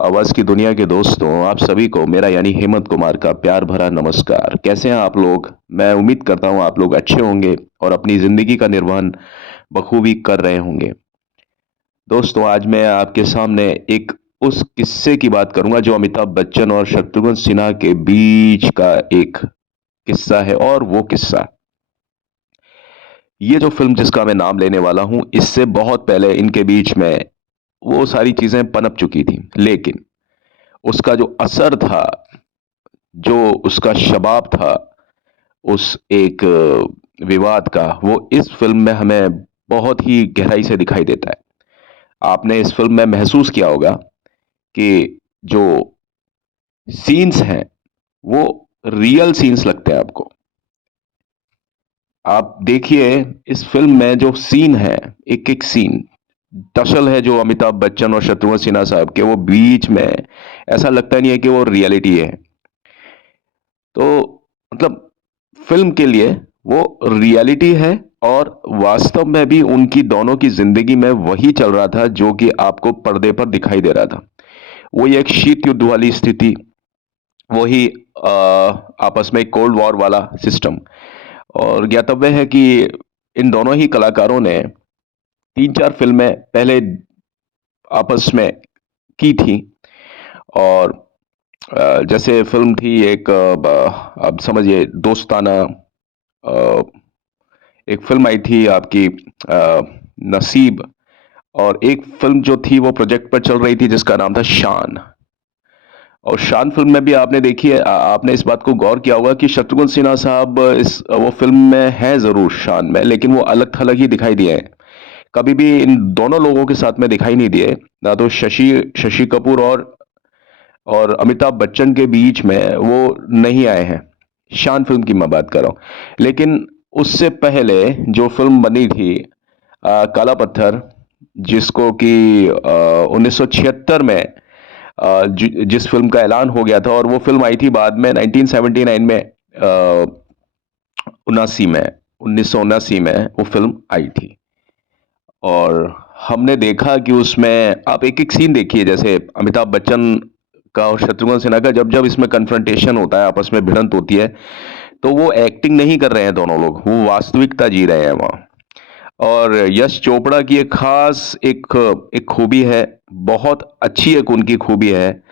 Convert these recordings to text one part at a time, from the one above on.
आवाज की दुनिया के दोस्तों, आप सभी को मेरा यानी हेमंत कुमार का प्यार भरा नमस्कार। कैसे हैं आप लोग? मैं उम्मीद करता हूं आप लोग अच्छे होंगे और अपनी जिंदगी का निर्वहन बखूबी कर रहे होंगे। दोस्तों, आज मैं आपके सामने एक उस किस्से की बात करूंगा जो अमिताभ बच्चन और शत्रुघ्न सिन्हा के बीच का एक किस्सा है। और वो किस्सा, ये जो फिल्म जिसका मैं नाम लेने वाला हूं, इससे बहुत पहले इनके बीच में वो सारी चीजें पनप चुकी थी, लेकिन उसका जो असर था, जो उसका शबाब था उस एक विवाद का, वो इस फिल्म में हमें बहुत ही गहराई से दिखाई देता है। आपने इस फिल्म में महसूस किया होगा कि जो सीन्स हैं वो रियल सीन्स लगते हैं आपको। आप देखिए, इस फिल्म में जो सीन है, एक एक सीन दरअसल है जो अमिताभ बच्चन और शत्रुघ्न सिन्हा साहब के वो बीच में, ऐसा लगता नहीं है कि वो रियलिटी है। तो मतलब फिल्म के लिए वो रियलिटी है, और वास्तव में भी उनकी दोनों की जिंदगी में वही चल रहा था जो कि आपको पर्दे पर दिखाई दे रहा था। वही एक शीत युद्ध वाली स्थिति, वही आपस में कोल्ड वॉर वाला सिस्टम। और ज्ञातव्य है कि इन दोनों ही कलाकारों ने तीन चार फिल्में पहले आपस में की थी। और जैसे फिल्म थी एक, आप समझिए दोस्ताना। अ, एक फिल्म आई थी आपकी नसीब। और एक फिल्म जो थी वो प्रोजेक्ट पर चल रही थी जिसका नाम था शान। और शान फिल्म में भी आपने देखी है, आपने इस बात को गौर किया होगा कि शत्रुघ्न सिन्हा साहब इस वो फिल्म में हैं जरूर शान में, लेकिन वो अलग थलग ही दिखाई दिए हैं। कभी भी इन दोनों लोगों के साथ में दिखाई नहीं दिए। ना तो शशि शशि कपूर और अमिताभ बच्चन के बीच में वो नहीं आए हैं। शान फिल्म की मैं बात कर रहा हूं। लेकिन उससे पहले जो फिल्म बनी थी काला पत्थर, जिसको कि 1976 में जिस फिल्म का ऐलान हो गया था, और वो फिल्म आई थी बाद में 1979 में, उनासी में, 1979 में वो फिल्म आई थी। और हमने देखा कि उसमें आप एक एक सीन देखिए, जैसे अमिताभ बच्चन का और शत्रुघ्न सिन्हा का जब जब इसमें कन्फ्रंटेशन होता है, आपस में भिड़ंत होती है, तो वो एक्टिंग नहीं कर रहे हैं दोनों लोग, वो वास्तविकता जी रहे हैं वहां। और यश चोपड़ा की एक खास एक एक खूबी है, बहुत अच्छी एक उनकी खूबी है।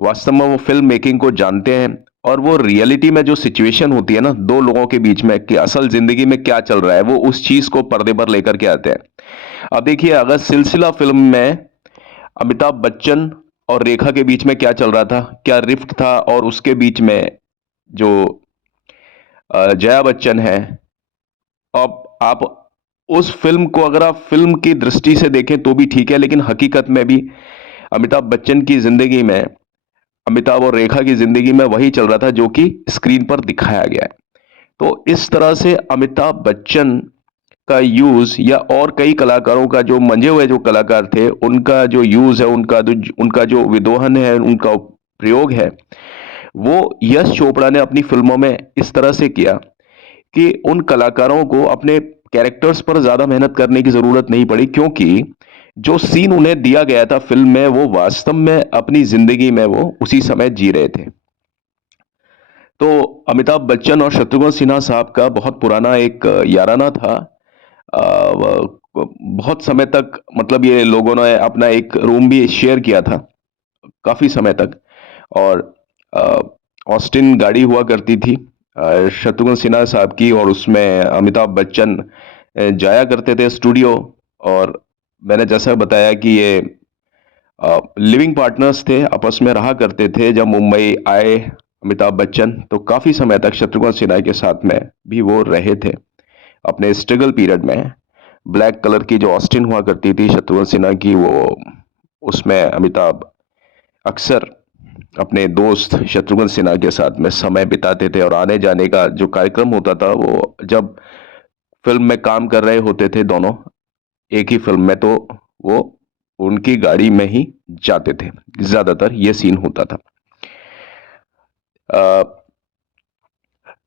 वास्तव में वो फिल्म मेकिंग को जानते हैं, और वो रियलिटी में जो सिचुएशन होती है ना दो लोगों के बीच में, कि असल जिंदगी में क्या चल रहा है, वो उस चीज को पर्दे पर लेकर के आते हैं। अब देखिए, अगर सिलसिला फिल्म में अमिताभ बच्चन और रेखा के बीच में क्या चल रहा था, क्या रिफ्ट था, और उसके बीच में जो जया बच्चन है। अब आप उस फिल्म को अगर आप फिल्म की दृष्टि से देखें तो भी ठीक है, लेकिन हकीकत में भी अमिताभ बच्चन की जिंदगी में, अमिताभ और रेखा की जिंदगी में वही चल रहा था जो कि स्क्रीन पर दिखाया गया है। तो इस तरह से अमिताभ बच्चन का यूज, या और कई कलाकारों का, जो मंजे हुए जो कलाकार थे, उनका जो यूज है, उनका जो विदोहन है, उनका प्रयोग है, वो यश चोपड़ा ने अपनी फिल्मों में इस तरह से किया कि उन कलाकारों को अपने कैरेक्टर्स पर ज्यादा मेहनत करने की जरूरत नहीं पड़ी, क्योंकि जो सीन उन्हें दिया गया था फिल्म में, वो वास्तव में अपनी जिंदगी में वो उसी समय जी रहे थे। तो अमिताभ बच्चन और शत्रुघ्न सिन्हा साहब का बहुत पुराना एक याराना था। बहुत समय तक, मतलब ये लोगों ने अपना एक रूम भी शेयर किया था काफी समय तक। और अ, ऑस्टिन गाड़ी हुआ करती थी शत्रुघ्न सिन्हा साहब की, और उसमें अमिताभ बच्चन जाया करते थे स्टूडियो। और मैंने जैसा बताया कि ये लिविंग पार्टनर्स थे, आपस में रहा करते थे। जब मुंबई आए अमिताभ बच्चन, तो काफी समय तक शत्रुघ्न सिन्हा के साथ में भी वो रहे थे अपने स्ट्रगल पीरियड में। ब्लैक कलर की जो ऑस्टिन हुआ करती थी शत्रुघ्न सिन्हा की, वो उसमें अमिताभ अक्सर अपने दोस्त शत्रुघ्न सिन्हा के साथ में समय बिताते थे। और आने जाने का जो कार्यक्रम होता था, वो जब फिल्म में काम कर रहे होते थे दोनों एक ही फिल्म में, तो वो उनकी गाड़ी में ही जाते थे। ज्यादातर ये सीन होता था। अ,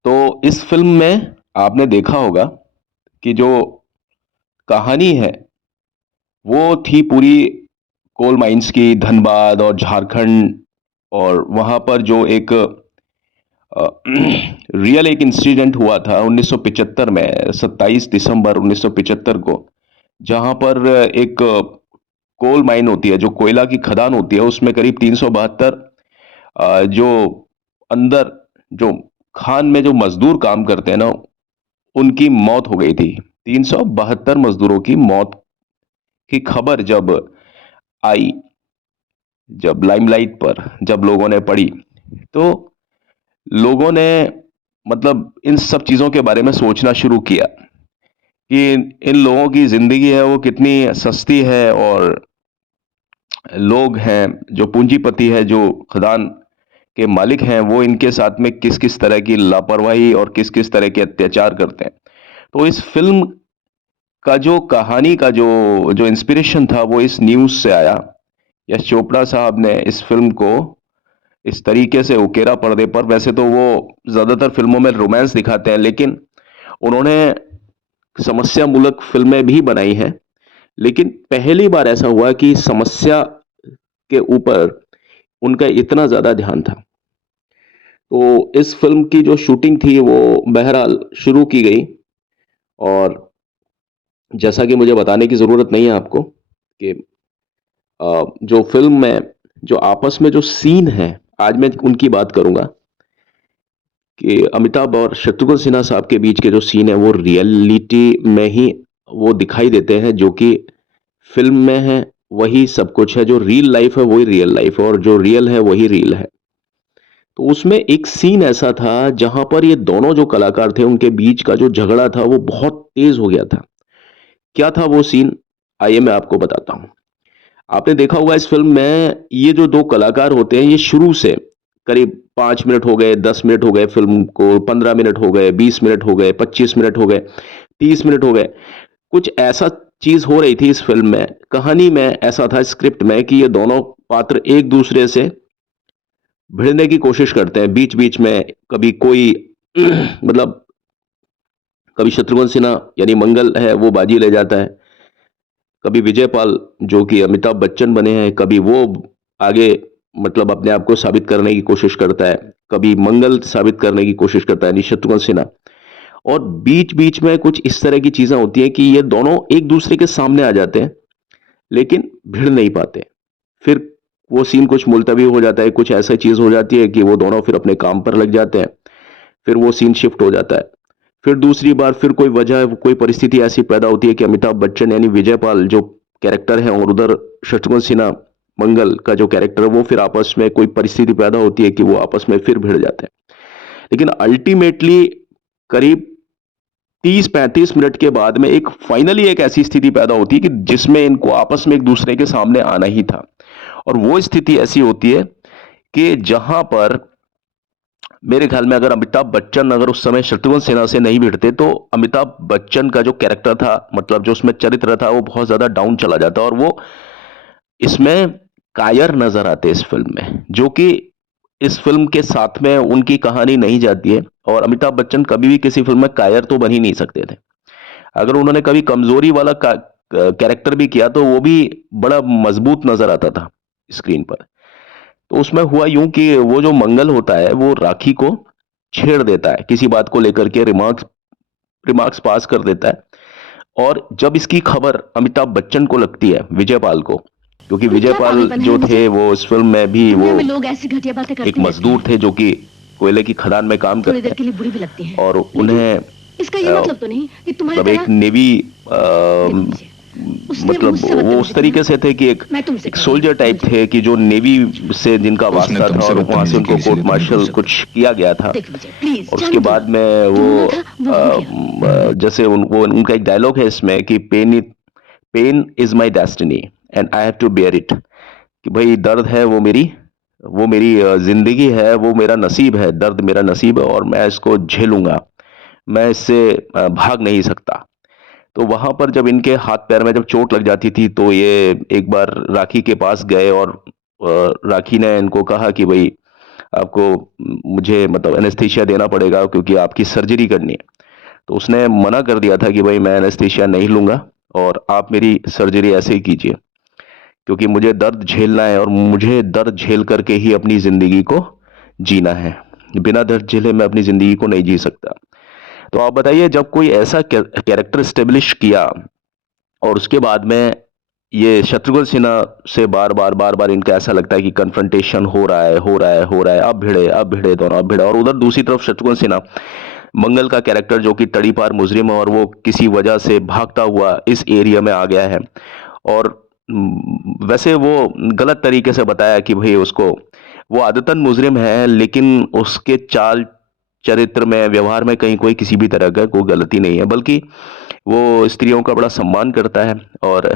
तो इस फिल्म में आपने देखा होगा कि जो कहानी है वो थी पूरी कोल माइंस की धनबाद और झारखंड, और वहाँ पर जो एक रियल एक इंसिडेंट हुआ था 1975 में, 27 दिसंबर 1975 को, जहाँ पर एक कोल माइन होती है, जो कोयला की खदान होती है, उसमें करीब 372 जो अंदर जो खान में जो मजदूर काम करते हैं ना, उनकी मौत हो गई थी। 372 मजदूरों की मौत की खबर जब आई, जब लाइमलाइट पर जब लोगों ने पढ़ी, तो लोगों ने मतलब इन सब चीजों के बारे में सोचना शुरू किया कि इन लोगों की जिंदगी है वो कितनी सस्ती है, और लोग हैं जो पूंजीपति है, जो खदान के मालिक हैं, वो इनके साथ में किस किस तरह की लापरवाही और किस किस तरह के अत्याचार करते हैं। तो इस फिल्म का जो कहानी का जो जो इंस्पिरेशन था वो इस न्यूज से आया। यश चोपड़ा साहब ने इस फिल्म को इस तरीके से उकेरा पर्दे पर। वैसे तो वो ज्यादातर फिल्मों में रोमांस दिखाते हैं, लेकिन उन्होंने समस्या मूलक फिल्में भी बनाई हैं। लेकिन पहली बार ऐसा हुआ कि समस्या के ऊपर उनका इतना ज्यादा ध्यान था। तो इस फिल्म की जो शूटिंग थी वो बहरहाल शुरू की गई, और जैसा कि मुझे बताने की जरूरत नहीं है आपको कि जो फिल्म में जो आपस में जो सीन है, आज मैं उनकी बात करूंगा कि अमिताभ और शत्रुघ्न सिन्हा साहब के बीच के जो सीन है वो रियलिटी में ही वो दिखाई देते हैं। जो कि फिल्म में है वही सब कुछ है, जो रियल लाइफ है वही रियल लाइफ है, और जो रियल है वही रियल है। तो उसमें एक सीन ऐसा था जहां पर ये दोनों जो कलाकार थे उनके बीच का जो झगड़ा था वो बहुत तेज हो गया था। क्या था वो सीन, आइए मैं आपको बताता हूं। आपने देखा होगा इस फिल्म में ये जो दो कलाकार होते हैं, ये शुरू से करीब 5 मिनट हो गए, 10 मिनट हो गए फिल्म को, 15 मिनट हो गए, 20 मिनट हो गए, 25 मिनट हो गए, 30 मिनट हो गए, कुछ ऐसा चीज हो रही थी इस फिल्म में, कहानी में ऐसा था स्क्रिप्ट में कि ये दोनों पात्र एक दूसरे से भिड़ने की कोशिश करते हैं। बीच बीच में कभी कोई मतलब कभी शत्रुघ्न सिन्हा यानी मंगल है वो बाजी ले जाता है, कभी विजय पाल जो कि अमिताभ बच्चन बने हैं, कभी वो आगे मतलब अपने आप को साबित करने की कोशिश करता है, कभी मंगल साबित करने की कोशिश करता है यानी शत्रुघ्न सिन्हा। और बीच बीच में कुछ इस तरह की चीजें होती हैं कि ये दोनों एक दूसरे के सामने आ जाते हैं लेकिन भिड़ नहीं पाते। फिर वो सीन कुछ मुलतवी हो जाता है, कुछ ऐसा चीज हो जाती है कि वो दोनों फिर अपने काम पर लग जाते हैं, फिर वो सीन शिफ्ट हो जाता है। फिर दूसरी बार फिर कोई वजह कोई परिस्थिति ऐसी पैदा होती है कि अमिताभ बच्चन यानी विजय पाल जो कैरेक्टर है, और उधर शत्रुघ्न सिन्हा मंगल का जो कैरेक्टर है, वो फिर आपस में कोई परिस्थिति पैदा होती है कि वो आपस में फिर भिड़ जाते हैं। लेकिन अल्टीमेटली करीब 30-35 मिनट के बाद में एक फाइनली एक ऐसी स्थिति पैदा होती है कि जिसमें इनको आपस में एक दूसरे के सामने आना ही था। और वो स्थिति ऐसी होती है कि जहां पर मेरे ख्याल में अगर अमिताभ बच्चन अगर उस समय शत्रुघ्न सिन्हा से नहीं भिड़ते तो अमिताभ बच्चन का जो कैरेक्टर था, मतलब जो उसमें चरित्र था, वो बहुत ज्यादा डाउन चला जाता, और वो इसमें कायर नजर आते इस फिल्म में, जो कि इस फिल्म के साथ में उनकी कहानी नहीं जाती है। और अमिताभ बच्चन कभी भी किसी फिल्म में कायर तो बन ही नहीं सकते थे। अगर उन्होंने कभी कमजोरी वाला कैरेक्टर भी किया तो वो भी बड़ा मजबूत नजर आता था स्क्रीन पर। तो उसमें हुआ यूं कि वो जो मंगल होता है वो राखी को छेड़ देता है, किसी बात को लेकर के रिमार्क्स रिमार्क्स पास कर देता है। और जब इसकी खबर अमिताभ बच्चन को लगती है, विजय पाल को, क्योंकि और विजय क्या पाल पागलपन है जो मुझे? थे वो इस फिल्म में भी वो दुनिया में लोग ऐसी घटिया बातें एक करते रहते मजदूर हैं। थे जो कि कोयले की खदान में काम थोड़ी करते देर हैं, के लिए बुरी भी लगती हैं, और लेकिन उन्हें इसका ये मतलब तो नहीं कि तुम्हारी मतलब एक तरह। नेवी देखो मुझे, उसने मतलब मुझसे वो उस बदतमीजी की ना, तरीके से थे कि एक मैं तुमसे एक करूंगी। सोल्जर टाइप मुझे थे कि जो नेवी से जिनका उसने वास्ता था, तुमसे और वहां से बदतमीजी उनको की कोर्ट इसलिए तुम नहीं भूल मार्शल सकते। कुछ किया गया था। देख मुझे प्लीज, और उसके जाने दो। बाद में जो वो होना था वो हो गया। जैसे वो उनका एक डायलॉग है इसमें कि pain is my destiny and I have to bear it, कि भाई दर्द है वो मेरी जिंदगी है, वो मेरा नसीब है, दर्द मेरा नसीब है, और मैं इसको झेलूंगा, मैं इससे भाग नहीं सकता। तो वहां पर जब इनके हाथ पैर में जब चोट लग जाती थी तो ये एक बार राखी के पास गए, और राखी ने इनको कहा कि भाई आपको मुझे मतलब एनेस्थीसिया देना पड़ेगा क्योंकि आपकी सर्जरी करनी है। तो उसने मना कर दिया था कि भाई मैं एनेस्थीसिया नहीं लूंगा और आप मेरी सर्जरी ऐसे ही कीजिए। क्योंकि मुझे दर्द झेलना है और मुझे दर्द झेल करके ही अपनी जिंदगी को जीना है। बिना दर्द झेले मैं अपनी जिंदगी को नहीं जी सकता। तो आप बताइए, जब कोई ऐसा कैरेक्टर स्टेब्लिश किया और उसके बाद में ये शत्रुघ्न सिन्हा से बार बार बार बार इनका ऐसा लगता है कि कन्फ्रंटेशन हो रहा है, हो रहा है, हो रहा है, अब भिड़े दोनों, अब भिड़े। और उधर दूसरी तरफ शत्रुघ्न सिन्हा मंगल का कैरेक्टर जो कि तड़ीपार मुजरिम है और वो किसी वजह से भागता हुआ इस एरिया में आ गया है। और वैसे वो गलत तरीके से बताया कि भाई उसको, वो आदतन मुजरिम है लेकिन उसके चाल चरित्र में, व्यवहार में कहीं कोई किसी भी तरह का कोई गलती नहीं है, बल्कि वो स्त्रियों का बड़ा सम्मान करता है। और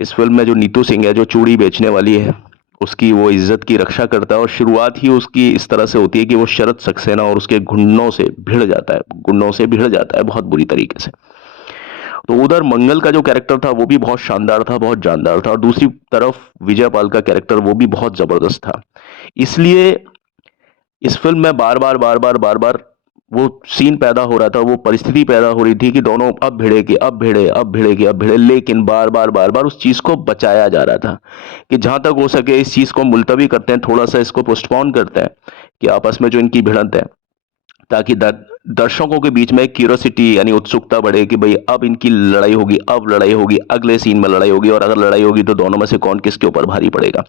इस फिल्म में जो नीतू सिंह है, जो चूड़ी बेचने वाली है, उसकी वो इज्जत की रक्षा करता है। और शुरुआत ही उसकी इस तरह से होती है कि वो शरद सक्सेना और उसके गुंडों से भिड़ जाता है, गुंडों से भिड़ जाता है बहुत बुरी तरीके से। तो उधर मंगल का जो कैरेक्टर था वो भी बहुत शानदार था, बहुत जानदार था। और दूसरी तरफ विजय पाल का कैरेक्टर वो भी बहुत जबरदस्त था। इसलिए इस फिल्म में बार बार बार बार बार बार वो सीन पैदा हो रहा था, वो परिस्थिति पैदा हो रही थी कि दोनों अब भिड़ेगी, अब भिड़े, अब भिड़ेगी, अब भिड़े। लेकिन बार बार बार बार उस चीज को बचाया जा रहा था कि जहां तक हो सके इस चीज को मुलतवी करते हैं, थोड़ा सा इसको पोस्टपोन करते हैं कि आपस में जो इनकी भिड़ंत है, ताकि दर्शकों के बीच में एक क्यूरियोसिटी यानी उत्सुकता बढ़े कि भाई अब इनकी लड़ाई होगी, अब लड़ाई होगी, अगले सीन में लड़ाई होगी, और अगर लड़ाई होगी तो दोनों में से कौन किसके ऊपर भारी पड़ेगा।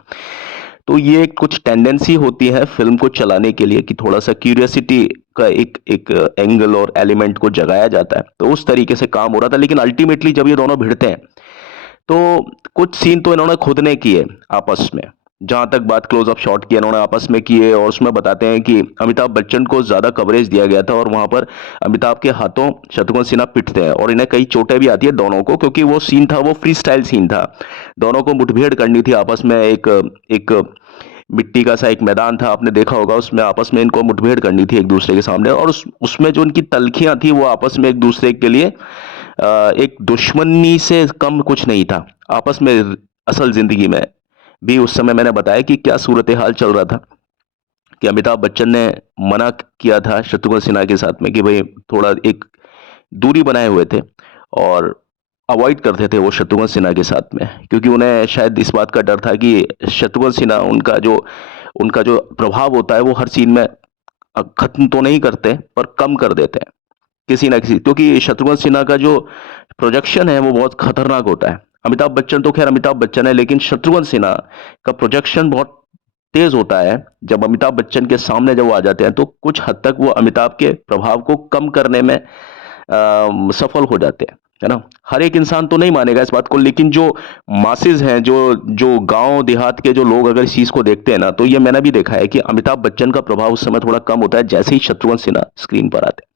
तो ये कुछ टेंडेंसी होती है फिल्म को चलाने के लिए कि थोड़ा सा क्यूरियोसिटी का एक एक एंगल और एलिमेंट को जगाया जाता है। तो उस तरीके से काम हो रहा था। लेकिन अल्टीमेटली जब ये दोनों भिड़ते हैं तो कुछ सीन तो इन्होंने खुद ने किए आपस में। जहां तक बात क्लोज अप शॉट की इन्होंने आपस में किए, और उसमें बताते हैं कि अमिताभ बच्चन को ज्यादा कवरेज दिया गया था और वहां पर अमिताभ के हाथों शत्रुघ्न सिन्हा पिटते हैं और इन्हें कई चोटें भी आती है दोनों को, क्योंकि वो सीन था, वो फ्री स्टाइल सीन था। दोनों को मुठभेड़ करनी थी आपस में। एक एक मिट्टी का सा एक मैदान था, आपने देखा होगा, उसमें आपस में इनको मुठभेड़ करनी थी एक दूसरे के सामने। और उसमें जो इनकी तलखियां थी वो आपस में एक दूसरे के लिए एक दुश्मनी से कम कुछ नहीं था आपस में। असल जिंदगी में भी उस समय मैंने बताया कि क्या सूरत हाल चल रहा था कि अमिताभ बच्चन ने मना किया था शत्रुघ्न सिन्हा के साथ में कि भाई थोड़ा एक दूरी बनाए हुए थे और अवॉइड करते थे वो शत्रुघ्न सिन्हा के साथ में, क्योंकि उन्हें शायद इस बात का डर था कि शत्रुघ्न सिन्हा उनका जो प्रभाव होता है वो हर सीन में खत्म तो नहीं करते पर कम कर देते हैं किसी ना किसी, क्योंकि शत्रुघ्न सिन्हा का जो प्रोजेक्शन है वो बहुत खतरनाक होता है। अमिताभ बच्चन तो खैर अमिताभ बच्चन है, लेकिन शत्रुघ्न सिन्हा का प्रोजेक्शन बहुत तेज होता है। जब अमिताभ बच्चन के सामने जब वो आ जाते हैं तो कुछ हद तक वो अमिताभ के प्रभाव को कम करने में सफल हो जाते हैं, है ना। हर एक इंसान तो नहीं मानेगा इस बात को, लेकिन जो मासेस हैं, जो जो गांव देहात के जो लोग अगर इस चीज को देखते हैं ना, तो ये मैंने भी देखा है कि अमिताभ बच्चन का प्रभाव उस समय थोड़ा कम होता है जैसे ही शत्रुघ्न सिन्हा स्क्रीन पर आते हैं।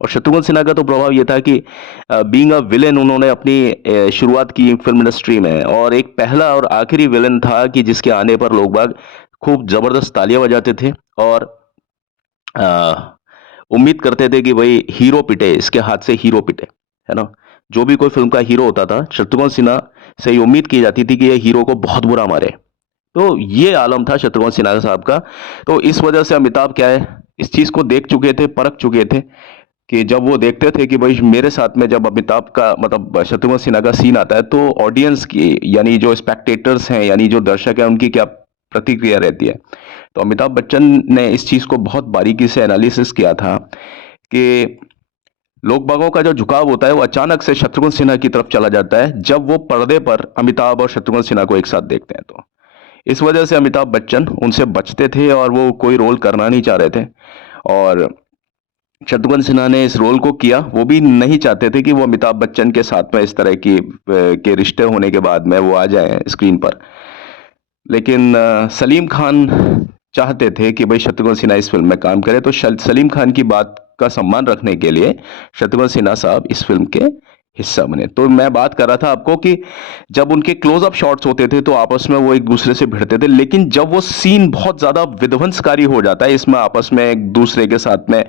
और शत्रुघ्न सिन्हा का तो प्रभाव ये था कि बीइंग अ विलेन उन्होंने अपनी शुरुआत की फिल्म इंडस्ट्री में, और एक पहला और आखिरी विलेन था कि जिसके आने पर लोग बाग खूब जबरदस्त तालियां बजाते थे और उम्मीद करते थे कि भाई हीरो पिटे, इसके हाथ से हीरो पिटे, है ना। जो भी कोई फिल्म का हीरो होता था, शत्रुघ्न सिन्हा से ये उम्मीद की जाती थी कि ये हीरो को बहुत बुरा मारे। तो ये आलम था शत्रुघ्न सिन्हा साहब का। तो इस वजह से अमिताभ क्या है, इस चीज को देख चुके थे, परख चुके थे कि जब वो देखते थे कि भाई मेरे साथ में जब अमिताभ का मतलब शत्रुघ्न सिन्हा का सीन आता है तो ऑडियंस की यानी जो स्पेक्टेटर्स हैं यानी जो दर्शक हैं उनकी क्या प्रतिक्रिया रहती है। तो अमिताभ बच्चन ने इस चीज को बहुत बारीकी से एनालिसिस किया था कि लोग बागों का जो झुकाव होता है वो अचानक से शत्रुघ्न सिन्हा की तरफ चला जाता है जब वो पर्दे पर अमिताभ और शत्रुघ्न सिन्हा को एक साथ देखते हैं। तो इस वजह से अमिताभ बच्चन उनसे बचते थे और वो कोई रोल करना नहीं चाह रहे थे। और शत्रुघ्न सिन्हा ने इस रोल को किया, वो भी नहीं चाहते थे कि वो अमिताभ बच्चन के साथ में इस तरह की के रिश्ते होने के बाद में वो आ जाएं स्क्रीन पर। लेकिन सलीम खान चाहते थे कि भाई शत्रुघ्न सिन्हा इस फिल्म में काम करे, तो सलीम खान की बात का सम्मान रखने के लिए शत्रुघ्न सिन्हा साहब इस फिल्म के हिस्सा बने। तो मैं बात कर रहा था आपको कि जब उनके क्लोजअप शॉट्स होते थे तो आपस में वो एक दूसरे से भिड़ते थे, लेकिन जब वो सीन बहुत ज्यादा विध्वंसकारी हो जाता है, इसमें आपस में एक दूसरे के साथ में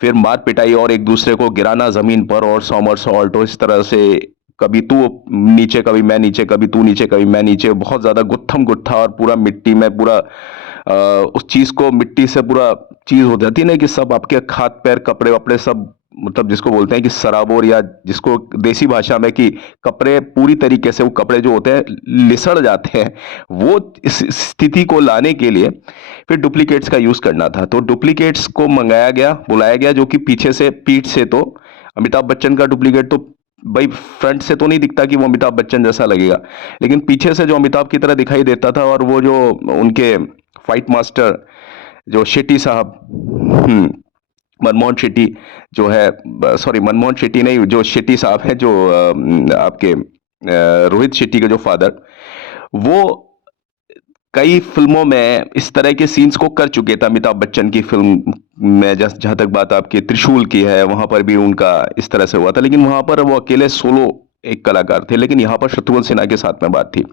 फिर मार पिटाई और एक दूसरे को गिराना जमीन पर और सॉमरसॉल्ट, और इस तरह से कभी तू नीचे कभी मैं नीचे, कभी तू नीचे कभी मैं नीचे, बहुत ज्यादा गुत्थम गुत्था और पूरा मिट्टी में पूरा उस चीज को मिट्टी से पूरा चीज हो जाती है ना कि सब आपके हाथ पैर कपड़े वपड़े सब मतलब जिसको बोलते हैं कि सराबोर, या जिसको देसी भाषा में कि कपड़े पूरी तरीके से, वो कपड़े जो होते हैं लिसड़ जाते हैं, वो इस स्थिति को लाने के लिए फिर डुप्लीकेट्स का यूज करना था। तो डुप्लीकेट्स को मंगाया गया, बुलाया गया, जो कि पीछे से, पीठ से तो अमिताभ बच्चन का डुप्लीकेट तो भाई फ्रंट से तो नहीं दिखता कि वो अमिताभ बच्चन जैसा लगेगा, लेकिन पीछे से जो अमिताभ की तरह दिखाई देता था। और वो जो उनके फाइट मास्टर जो शेट्टी साहब, मनमोहन शेट्टी जो है, सॉरी मनमोहन शेट्टी नहीं, जो शेट्टी साहब हैं, जो आपके रोहित शेट्टी के जो फादर, वो कई फिल्मों में इस तरह के सीन्स को कर चुके थे। अमिताभ बच्चन की फिल्म में जहां तक बात आपकी त्रिशूल की है, वहां पर भी उनका इस तरह से हुआ था, लेकिन वहां पर वो अकेले सोलो एक कलाकार थे। लेकिन यहाँ पर शत्रुघ्न सिन्हा के साथ में बात थी,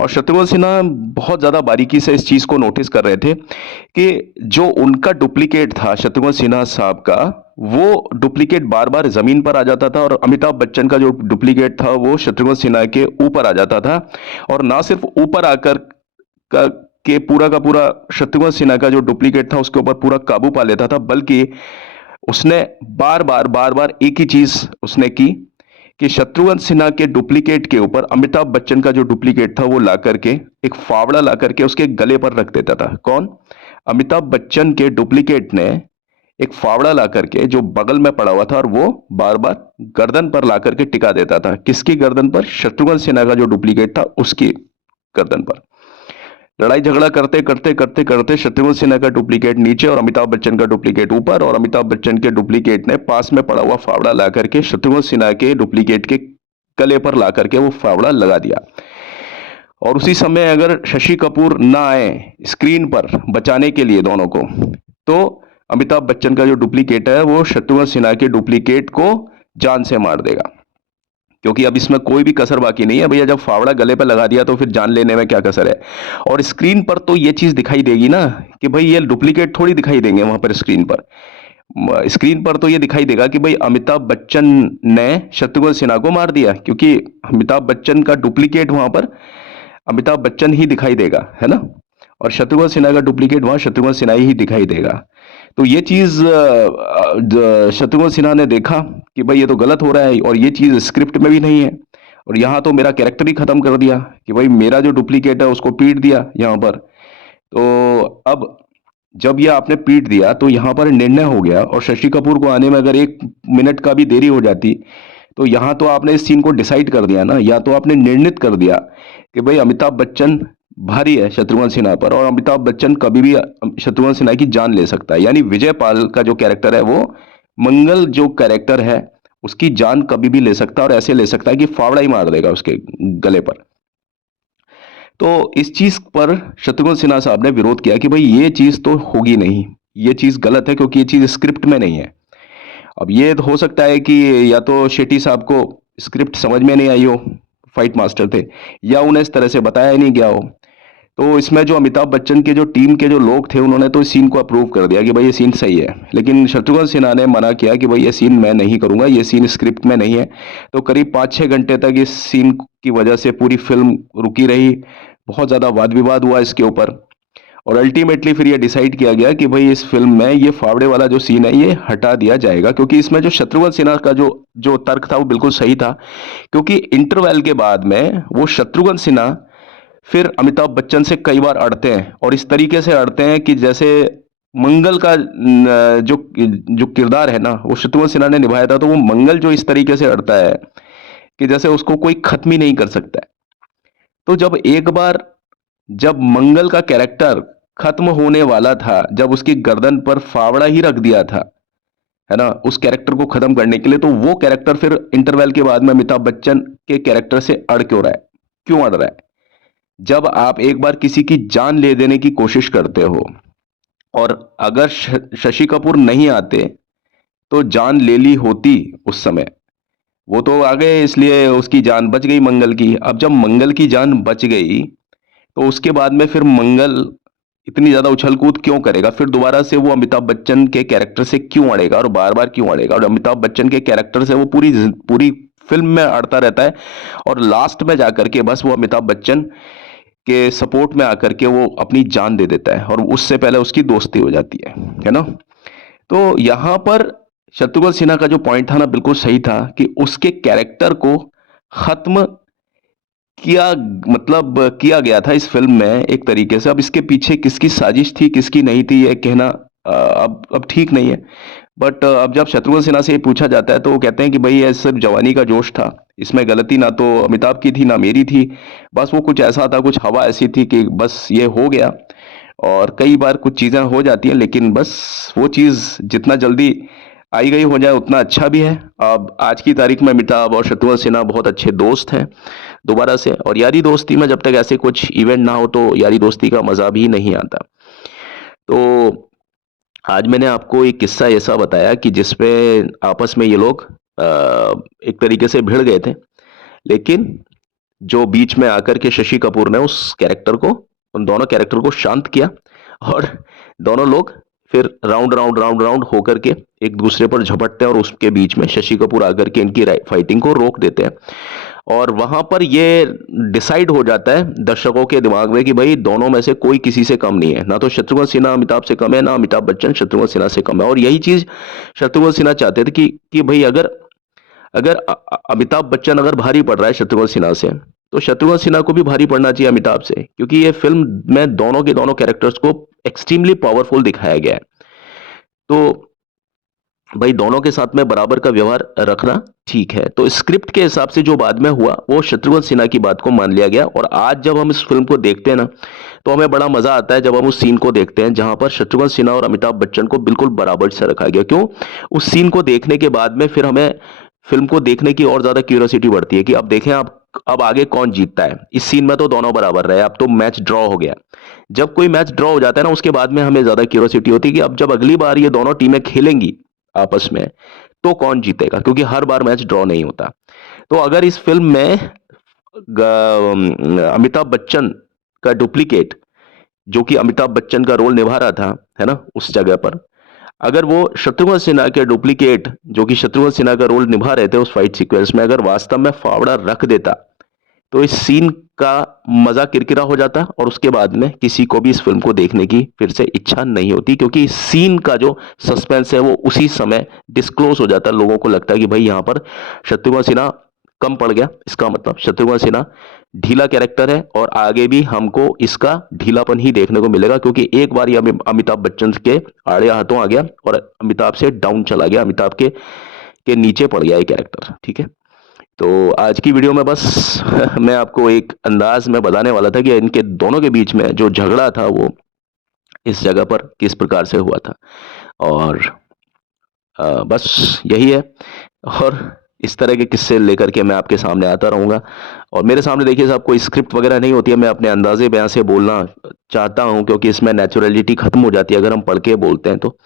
और शत्रुघ्न सिन्हा बहुत ज्यादा बारीकी से इस चीज को नोटिस कर रहे थे कि जो उनका डुप्लीकेट था शत्रुघ्न सिन्हा साहब का, वो डुप्लीकेट बार बार जमीन पर आ जाता था, और अमिताभ बच्चन का जो डुप्लीकेट था वो शत्रुघ्न सिन्हा के ऊपर आ जाता था। और ना सिर्फ ऊपर आकर का के पूरा का पूरा शत्रुघ्न सिन्हा का जो डुप्लीकेट था उसके ऊपर पूरा काबू पा लेता था, बल्कि उसने बार बार एक ही चीज उसने की कि शत्रुघ्न सिन्हा के डुप्लीकेट के ऊपर अमिताभ बच्चन का जो डुप्लीकेट था वो ला करके, एक फावड़ा ला करके उसके गले पर रख देता था। कौन? अमिताभ बच्चन के डुप्लीकेट ने एक फावड़ा ला करके जो बगल में पड़ा हुआ था, और वो बार बार गर्दन पर ला करके टिका देता था। किसकी गर्दन पर? शत्रुघ्न सिन्हा का जो डुप्लीकेट था उसकी गर्दन पर। लड़ाई झगड़ा करते करते करते करते शत्रुघ्न सिन्हा का डुप्लीकेट नीचे और अमिताभ बच्चन का डुप्लीकेट ऊपर, और अमिताभ बच्चन के डुप्लीकेट ने पास में पड़ा हुआ फावड़ा ला करके शत्रुघ्न सिन्हा के डुप्लीकेट के गले पर ला करके वो फावड़ा लगा दिया। और उसी समय अगर शशि कपूर ना आए स्क्रीन पर बचाने के लिए दोनों को, तो अमिताभ बच्चन का जो डुप्लीकेट है वो शत्रुघ्न सिन्हा के डुप्लीकेट को जान से मार देगा। क्योंकि अब इसमें कोई भी कसर बाकी नहीं है भैया, जब फावड़ा गले पे लगा दिया तो फिर जान लेने में क्या कसर है। और स्क्रीन पर तो ये चीज दिखाई देगी ना कि भाई ये डुप्लीकेट थोड़ी दिखाई देंगे वहां पर स्क्रीन पर। स्क्रीन पर तो ये दिखाई देगा कि भाई अमिताभ बच्चन ने शत्रुघ्न सिन्हा को मार दिया, क्योंकि अमिताभ बच्चन का डुप्लीकेट वहां पर अमिताभ बच्चन ही दिखाई देगा, है ना। और शत्रुघ्न सिन्हा का डुप्लीकेट वहां शत्रुघ्न सिन्हा ही दिखाई देगा। तो ये चीज शत्रुघ्न सिन्हा ने देखा कि भाई ये तो गलत हो रहा है, और ये चीज स्क्रिप्ट में भी नहीं है, और यहाँ तो मेरा कैरेक्टर ही खत्म कर दिया कि भाई मेरा जो डुप्लीकेट है उसको पीट दिया यहाँ पर। तो अब जब ये आपने पीट दिया तो यहाँ पर निर्णय हो गया, और शशि कपूर को आने में अगर 1 मिनट का भी देरी हो जाती, तो यहाँ तो आपने इस सीन को डिसाइड कर दिया ना, या तो आपने निर्णित कर दिया कि भाई अमिताभ बच्चन भारी है शत्रुघ्न सिन्हा पर, और अमिताभ बच्चन कभी भी शत्रुघ्न सिन्हा की जान ले सकता है। यानी विजय पाल का जो कैरेक्टर है, वो मंगल जो कैरेक्टर है उसकी जान कभी भी ले सकता है, और ऐसे ले सकता है कि फावड़ा ही मार देगा उसके गले पर। तो इस चीज पर शत्रुघ्न सिन्हा साहब ने विरोध किया कि भाई ये चीज तो होगी नहीं, ये चीज गलत है, क्योंकि ये चीज स्क्रिप्ट में नहीं है। अब ये हो सकता है कि या तो शेट्टी साहब को स्क्रिप्ट समझ में नहीं आई हो, फाइट मास्टर थे, या उन्हें इस तरह से बताया ही नहीं गया हो। तो इसमें जो अमिताभ बच्चन के जो टीम के जो लोग थे उन्होंने तो इस सीन को अप्रूव कर दिया कि भाई ये सीन सही है, लेकिन शत्रुघ्न सिन्हा ने मना किया कि भाई ये सीन मैं नहीं करूंगा, ये सीन स्क्रिप्ट में नहीं है। तो करीब 5-6 घंटे तक इस सीन की वजह से पूरी फिल्म रुकी रही, बहुत ज्यादा वाद विवाद हुआ इसके ऊपर, और अल्टीमेटली फिर ये डिसाइड किया गया कि भाई इस फिल्म में ये फावड़े वाला जो सीन है ये हटा दिया जाएगा, क्योंकि इसमें जो शत्रुघ्न सिन्हा का जो जो तर्क था वो बिल्कुल सही था। क्योंकि इंटरवल के बाद में वो शत्रुघ्न सिन्हा फिर अमिताभ बच्चन से कई बार अड़ते हैं, और इस तरीके से अड़ते हैं कि जैसे मंगल का जो जो किरदार है ना वो शत्रुघ्न सिन्हा ने निभाया था, तो वो मंगल जो इस तरीके से अड़ता है कि जैसे उसको कोई खत्म ही नहीं कर सकता है। तो जब एक बार जब मंगल का कैरेक्टर खत्म होने वाला था, जब उसकी गर्दन पर फावड़ा ही रख दिया था, है ना, उस कैरेक्टर को खत्म करने के लिए, तो वो कैरेक्टर फिर इंटरवल के बाद में अमिताभ बच्चन के कैरेक्टर से अड़ क्यों रहा है? क्यों अड़ रहा है? जब आप एक बार किसी की जान ले देने की कोशिश करते हो, और अगर शशि कपूर नहीं आते तो जान ले ली होती उस समय। वो तो आ गए इसलिए उसकी जान बच गई मंगल की। अब जब मंगल की जान बच गई तो उसके बाद में फिर मंगल इतनी ज्यादा उछल कूद क्यों करेगा? फिर दोबारा से वो अमिताभ बच्चन के कैरेक्टर से क्यों अड़ेगा, और बार बार क्यों अड़ेगा? और अमिताभ बच्चन के कैरेक्टर से वो पूरी पूरी फिल्म में अड़ता रहता है, और लास्ट में जाकर के बस वो अमिताभ बच्चन के सपोर्ट में आकर के वो अपनी जान दे देता है, और उससे पहले उसकी दोस्ती हो जाती है ना। तो यहाँ पर शत्रुघ्न सिन्हा का जो पॉइंट था ना बिल्कुल सही था कि उसके कैरेक्टर को खत्म किया, मतलब किया गया था इस फिल्म में एक तरीके से। अब इसके पीछे किसकी साजिश थी किसकी नहीं थी ये कहना अब ठीक नहीं है। बट अब जब शत्रुघ्न सिन्हा से ये पूछा जाता है तो वो कहते हैं कि भाई ये सिर्फ जवानी का जोश था, इसमें गलती ना तो अमिताभ की थी ना मेरी थी, बस वो कुछ ऐसा था, कुछ हवा ऐसी थी कि बस ये हो गया। और कई बार कुछ चीज़ें हो जाती हैं लेकिन बस वो चीज़ जितना जल्दी आई गई हो जाए उतना अच्छा भी है। अब आज की तारीख में अमिताभ और शत्रुघ्न सिन्हा बहुत अच्छे दोस्त हैं दोबारा से, और यारी दोस्ती में जब तक ऐसे कुछ इवेंट ना हो तो यारी दोस्ती का मज़ा भी नहीं आता। तो आज मैंने आपको एक किस्सा ऐसा बताया कि जिसपे आपस में ये लोग एक तरीके से भिड़ गए थे, लेकिन जो बीच में आकर के शशि कपूर ने उस कैरेक्टर को, उन दोनों कैरेक्टर को शांत किया और दोनों लोग फिर राउंड राउंड राउंड राउंड होकर के एक दूसरे पर झपटते हैं और उसके बीच में शशि कपूर आकर के इनकी फाइटिंग को रोक देते हैं। और वहां पर ये डिसाइड हो जाता है दर्शकों के दिमाग में कि भाई दोनों में से कोई किसी से कम नहीं है, ना तो शत्रुघ्न सिन्हा अमिताभ से कम है, ना अमिताभ बच्चन शत्रुघ्न सिन्हा से कम है। और यही चीज शत्रुघ्न सिन्हा चाहते थे कि भाई अगर अगर अमिताभ बच्चन अगर भारी पड़ रहा है शत्रुघ्न सिन्हा से, तो शत्रुघ्न सिन्हा को भी भारी पड़ना चाहिए अमिताभ से, क्योंकि ये फिल्म में दोनों के दोनों कैरेक्टर्स को एक्सट्रीमली पावरफुल दिखाया गया है। तो भाई दोनों के साथ में बराबर का व्यवहार रखना ठीक है। तो स्क्रिप्ट के हिसाब से जो बाद में हुआ वो शत्रुघ्न सिन्हा की बात को मान लिया गया। और आज जब हम इस फिल्म को देखते हैं ना तो हमें बड़ा मजा आता है जब हम उस सीन को देखते हैं जहां पर शत्रुघ्न सिन्हा और अमिताभ बच्चन को बिल्कुल बराबर से रखा गया। क्यों? उस सीन को देखने के बाद में फिर हमें फिल्म को देखने की और ज्यादा क्यूरियोसिटी बढ़ती है कि अब देखें आप अब आगे कौन जीतता है। इस सीन में तो दोनों बराबर रहे, अब तो मैच ड्रॉ हो गया। जब कोई मैच ड्रॉ हो जाता है ना उसके बाद में हमें ज्यादा क्यूरियोसिटी होती है कि अब जब अगली बार ये दोनों टीमें खेलेंगी आपस में तो कौन जीतेगा, क्योंकि हर बार मैच ड्रॉ नहीं होता। तो अगर इस फिल्म में अमिताभ बच्चन का डुप्लीकेट जो कि अमिताभ बच्चन का रोल निभा रहा था, है ना, उस जगह पर अगर वो शत्रुघ्न सिन्हा के डुप्लीकेट जो कि शत्रुघ्न सिन्हा का रोल निभा रहे थे उस फाइट सीक्वेंस में, अगर वास्तव में फावड़ा रख देता तो इस सीन का मजा किरकिरा हो जाता और उसके बाद में किसी को भी इस फिल्म को देखने की फिर से इच्छा नहीं होती, क्योंकि इस सीन का जो सस्पेंस है वो उसी समय डिस्क्लोज हो जाता है। लोगों को लगता है कि भाई यहां पर शत्रुघ्न सिन्हा कम पड़ गया, इसका मतलब शत्रुघ्न सिन्हा ढीला कैरेक्टर है और आगे भी हमको इसका ढीलापन ही देखने को मिलेगा, क्योंकि एक बार ये अमिताभ बच्चन के आड़े हाथों आ गया और अमिताभ से डाउन चला गया, अमिताभ के नीचे पड़ गया ये कैरेक्टर। ठीक है, तो आज की वीडियो में बस मैं आपको एक अंदाज में बताने वाला था कि इनके दोनों के बीच में जो झगड़ा था वो इस जगह पर किस प्रकार से हुआ था। और बस यही है, और इस तरह के किस्से लेकर के मैं आपके सामने आता रहूँगा। और मेरे सामने देखिए साहब कोई स्क्रिप्ट वगैरह नहीं होती है, मैं अपने अंदाजे बयां से बोलना चाहता हूँ क्योंकि इसमें नेचुरलिटी खत्म हो जाती है अगर हम पढ़ के बोलते हैं तो।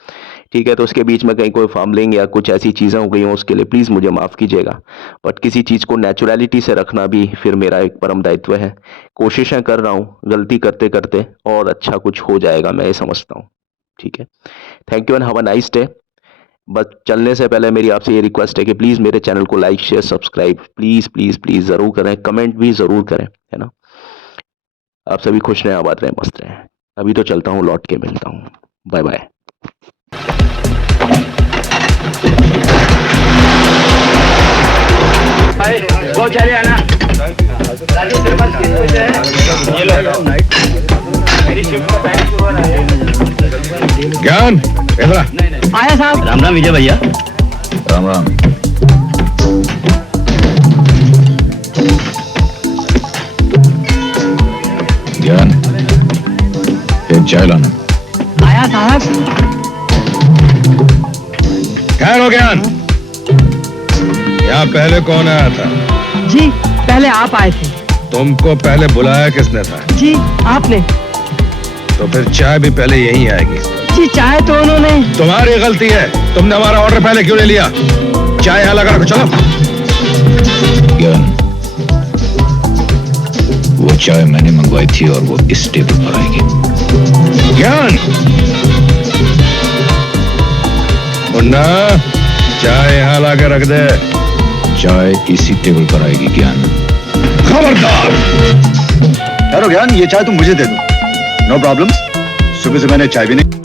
ठीक है, तो उसके बीच में कहीं कोई फॉर्मलिंग या कुछ ऐसी चीज़ें हो गई हों उसके लिए प्लीज़ मुझे माफ़ कीजिएगा, बट किसी चीज़ को नेचुरलिटी से रखना भी फिर मेरा एक परम दायित्व है। कोशिशें कर रहा हूँ, गलती करते करते और अच्छा कुछ हो जाएगा, मैं ये समझता हूँ। ठीक है, thank you and have a nice day. बस चलने से पहले मेरी आपसे ये रिक्वेस्ट है कि प्लीज़ मेरे चैनल को like share subscribe please please please ज़रूर करें, कमेंट भी ज़रूर करें, है ना। आप सभी खुश रहें, आबाद रहें, मस्त रहें। अभी तो चलता हूँ, लौट के मिलता हूँ, बाय बाय। वो चले आना राजू, तेरे पास किस पैसे हैं? ये लो मेरी शिफ्ट का टाइम शुरू हो रहा है। ज्ञान इधर आया साहब। राम राम विजय भैया। राम राम। ज्ञान एक चाय लाना। आया साहब। खैर हो ज्ञान, यहाँ पहले कौन आया था? जी पहले आप आए थे। तुमको पहले बुलाया किसने था? जी आपने। तो फिर चाय भी पहले यहीं आएगी। जी चाय तो उन्होंने। तुम्हारी गलती है, तुमने हमारा ऑर्डर पहले क्यों ले लिया? चाय यहाँ लगा रखो, चलो। ज्ञान, वो चाय मैंने मंगवाई थी और वो इस टेबल पर आएगी। ज्ञान, मुन्ना चाय यहाँ लाके रख दे। चाय इसी टेबल पर आएगी ज्ञान। खबरदार! यारो ज्ञान, ये चाय तुम मुझे दे दो। No problems. सुबह से मैंने चाय भी नहीं